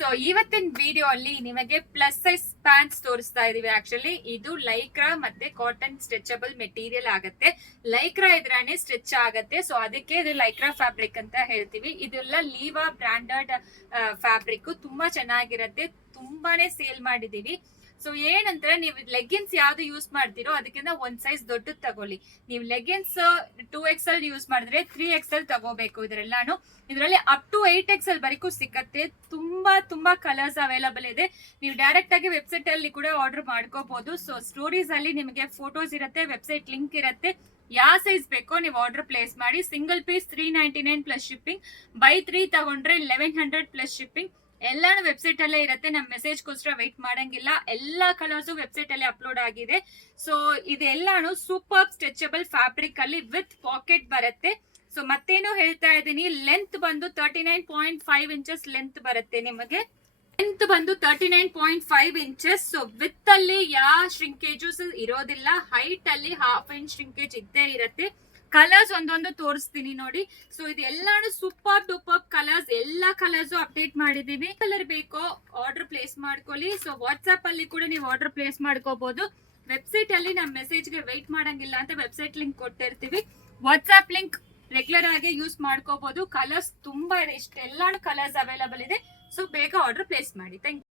So ಇವತ್ತಿನ video ಅಲ್ಲಿ ನಿಮಗೆ ಪ್ಲಸ್ ಸೈಜ್ ಪ್ಯಾಂಟ್ಸ್ ತೋರಿಸ್ತಾ ಇದೀವಿ. ಆಕ್ಚುಲಿ ಇದು ಲೈಕ್ರಾ ಮತ್ತೆ ಕಾಟನ್ ಸ್ಟ್ರೆಚಬಲ್ ಮೆಟೀರಿಯಲ್ ಆಗತ್ತೆ. ಲೈಕ್ರಾ ಇದ್ರಾನೆ ಸ್ಟ್ರೆಚ್ ಆಗತ್ತೆ. ಸೊ ಅದಕ್ಕೆ ಇದು ಲೈಕ್ರಾ ಫ್ಯಾಬ್ರಿಕ್ ಅಂತ ಹೇಳ್ತೀವಿ. ಇದೆಲ್ಲ ಲೀವಾ ಬ್ರಾಂಡೆಡ್ ಫ್ಯಾಬ್ರಿಕ್, ತುಂಬಾ ಚೆನ್ನಾಗಿರತ್ತೆ. ತುಂಬಾನೇ ಸೇಲ್ ಮಾಡಿದೀವಿ. ಸೊ ಏನಂದ್ರೆ ನೀವು ಲೆಗ್ಗಿನ್ಸ್ ಯಾವ್ದು ಯೂಸ್ ಮಾಡ್ತೀರೋ ಅದಕ್ಕಿಂತ ಒಂದ್ ಸೈಜ್ ದೊಡ್ಡದು ತಗೊಳ್ಳಿ. ನೀವು ಲೆಗ್ಗಿನ್ಸ್ 2XL ಯೂಸ್ ಮಾಡಿದ್ರೆ 3XL ತಗೋಬೇಕು. ಇದರಲ್ಲಿ ಅಪ್ ಟು 8XL ವರೆಗೂ ಸಿಕ್ಕತ್ತೆ. ತುಂಬಾ ಕಲರ್ಸ್ ಅವೈಲಬಲ್ ಇದೆ. ನೀವು ಡೈರೆಕ್ಟ್ ಆಗಿ ವೆಬ್ಸೈಟ್ ಅಲ್ಲಿ ಕೂಡ ಆರ್ಡರ್ ಮಾಡ್ಕೋಬಹುದು. ಸೊ ಸ್ಟೋರೀಸ್ ಅಲ್ಲಿ ನಿಮಗೆ ಫೋಟೋಸ್ ಇರುತ್ತೆ, ವೆಬ್ಸೈಟ್ ಲಿಂಕ್ ಇರುತ್ತೆ. ಯಾವ ಸೈಜ್ ಬೇಕೋ ನೀವು ಆರ್ಡರ್ ಪ್ಲೇಸ್ ಮಾಡಿ. Single piece 399 plus shipping, buy 3 ತಗೊಂಡ್ರೆ 1100 ಪ್ಲಸ್ ಶಿಪ್ಪಿಂಗ್. ಎಲ್ಲಾನು ವೆಬ್ಸೈಟ್ ಅಲ್ಲೇ ಇರುತ್ತೆ. ನಮ್ ಮೆಸೇಜ್ಗೋಸ್ಕರ ವೆಯ್ಟ್ ಮಾಡಂಗಿಲ್ಲ. ಎಲ್ಲಾ ಕಲರ್ಸ್ ವೆಬ್ಸೈಟ್ ಅಲ್ಲಿ ಅಪ್ಲೋಡ್ ಆಗಿದೆ. ಸೊ ಇದೆಲ್ಲಾನು ಸೂಪರ್ ಸ್ಟ್ರೆಚಬಲ್ ಫ್ಯಾಬ್ರಿಕ್ ಅಲ್ಲಿ ವಿತ್ ಪಾಕೆಟ್ ಬರುತ್ತೆ. ಸೊ ಮತ್ತೇನು ಹೇಳ್ತಾ ಇದ್ದೀನಿ, ಲೆಂತ್ ಬಂದು 39.5 ಇಂಚಸ್ ಲೆಂತ್ ಬರುತ್ತೆ ನಿಮಗೆ. ಲೆಂತ್ ಬಂದು 39.5 ಇಂಚಸ್. ಸೊ ವಿತ್ ಅಲ್ಲಿ ಯಾವ ಶ್ರಿಂಕೇಜಸ್ ಇರೋದಿಲ್ಲ. ಹೈಟ್ ಅಲ್ಲಿ ಹಾಫ್ ಇಂಚ್ ಶ್ರಿಂಕೇಜ್ ಇದ್ದೇ ಇರುತ್ತೆ. ಕಲರ್ಸ್ ಒಂದೊಂದು ತೋರಿಸ್ತೀನಿ ನೋಡಿ. ಸೊ ಇದೆಲ್ಲಾನು ಸೂಪರ್ ಡೂಪರ್ ಕಲರ್ಸ್. ಎಲ್ಲಾ ಕಲರ್ಸ್ ಅಪ್ಡೇಟ್ ಮಾಡಿದೀವಿ. ಕಲರ್ ಬೇಕೋ ಆರ್ಡರ್ ಪ್ಲೇಸ್ ಮಾಡ್ಕೊಳ್ಳಿ. ಸೊ ವಾಟ್ಸ್ಆಪ್ ಅಲ್ಲಿ ಕೂಡ ನೀವು ಆರ್ಡರ್ ಪ್ಲೇಸ್ ಮಾಡ್ಕೋಬಹುದು. ವೆಬ್ಸೈಟ್ ಅಲ್ಲಿ ನಮ್ ಮೆಸೇಜ್ ಗೆ ವೆಯ್ಟ್ ಮಾಡಂಗಿಲ್ಲ ಅಂತ ವೆಬ್ಸೈಟ್ ಲಿಂಕ್ ಕೊಟ್ಟಿರ್ತೀವಿ. ವಾಟ್ಸ್ಆಪ್ ಲಿಂಕ್ ರೆಗ್ಯುಲರ್ ಆಗಿ ಯೂಸ್ ಮಾಡ್ಕೋಬಹುದು. ಕಲರ್ಸ್ ತುಂಬಾ ಇದೆ. ಇಷ್ಟೆಲ್ಲಾನು ಕಲರ್ಸ್ ಅವೈಲಬಲ್ ಇದೆ. ಸೊ ಬೇಗ ಆರ್ಡರ್ ಪ್ಲೇಸ್ ಮಾಡಿ. Thank you.